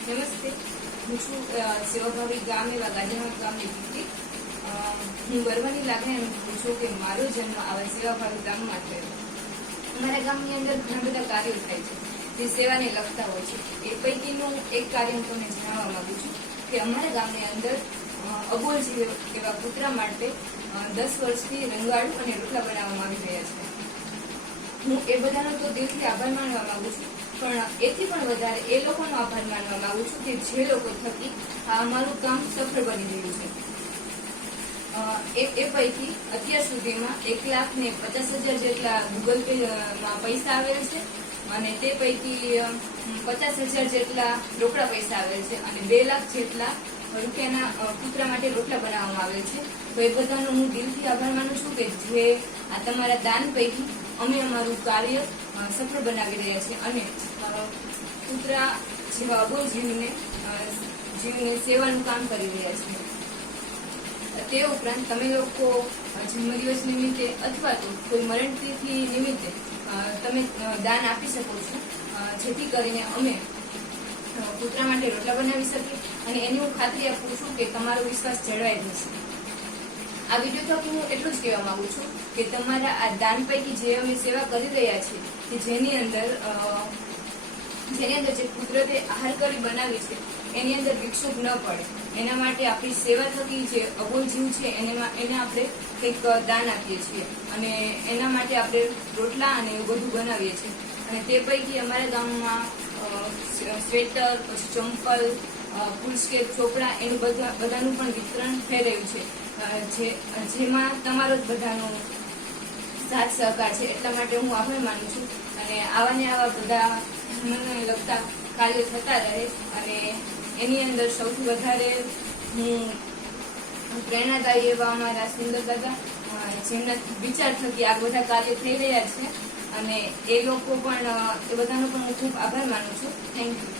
નમસ્તે, હું છું સેવાભાવી ગામ એવા ગાંધીનગર ગામની દીકરી. હું ગર્વની લાગણી અનુભવું છું કે મારો જન્મ આવા સેવાભાવી ગામમાં થયો. અમારા ગામની અંદર ઘણા બધા કાર્યો થાય છે જે સેવાને લગતા હોય છે. એ પૈકીનું એક કાર્ય હું તમને જણાવવા માંગુ છું કે અમારા ગામની અંદર અબોલ એવા કૂતરા માટે 10 વર્ષથી રંગાડું અને રોટલા બનાવવામાં આવી રહ્યા છે. હું એ બધાનો તો દિલથી આભાર માનવા માંગુ છું, પણ એથી પણ વધારે એ લોકોનો આભાર માનવા માંગુ છું કે જે લોકો થકી આ અમારું કામ સફળ બની રહ્યું છે. એ પૈકી અત્યાર સુધીમાં 1,50,000 જેટલા ગૂગલ પે માં પૈસા આવેલ છે અને તે પૈકી 50,000 જેટલા રોકડા પૈસા આવેલ છે અને 2 લાખ જેટલા રૂપિયાના કૂતરા માટે રોટલા બનાવવામાં આવેલ છે. તો એ બધાનો હું દિલથી આભાર માનું છું કે જે આ તમારા દાન પૈકી અમે અમારું કાર્ય સફળ બનાવી રહ્યા છીએ અને કૂતરા જેવા અબોલ જીવને સેવાનું કામ કરી રહ્યા છીએ. તે ઉપરાંત તમે લોકો જન્મદિવસ નિમિત્તે અથવા તો કોઈ મરણતિથિ નિમિત્તે તમે દાન આપી શકો છો, જેથી કરીને અમે કૂતરા માટે રોટલા બનાવી શકીએ અને એની હું ખાતરી આપું છું કે તમારો વિશ્વાસ જળવાઈ જશે. આ વિડીયો થકી હું એટલું જ કહેવા માંગુ છું કે તમારા આ દાન પૈકી જે અમે સેવા કરી રહ્યા છીએ કે જેની અંદર જે કુદરતે આહાર કરી બનાવી છે એની અંદર વિક્ષોભ ન પડે એના માટે આપણી સેવા થકી જે અબોલ જીવ છે એને આપણે કંઈક દાન આપીએ છીએ અને એના માટે આપણે રોટલા અને એવું બધું બનાવીએ છીએ. અને તે પૈકી અમારા ગામમાં સ્વેટર, પછી ચંપલ, ફૂલસ્કેપ, ચોપડા એનું બધાનું પણ વિતરણ થઈ રહ્યું છે, જેમાં તમારો જ બધાનો સાથ સહકાર છે. એટલા માટે હું આભાર માનું છું અને આવા ને આવા બધા ધર્મને લગતા કાર્યો થતા રહે અને એની અંદર સૌથી વધારે હું પ્રેરણાદાયી એવા અમારા સુંદર દાદા જેમના વિચાર થકી આ બધા કાર્ય થઈ રહ્યા છે અને એ લોકો પણ એ બધાનો પણ હું ખૂબ આભાર માનું છું. Thank you.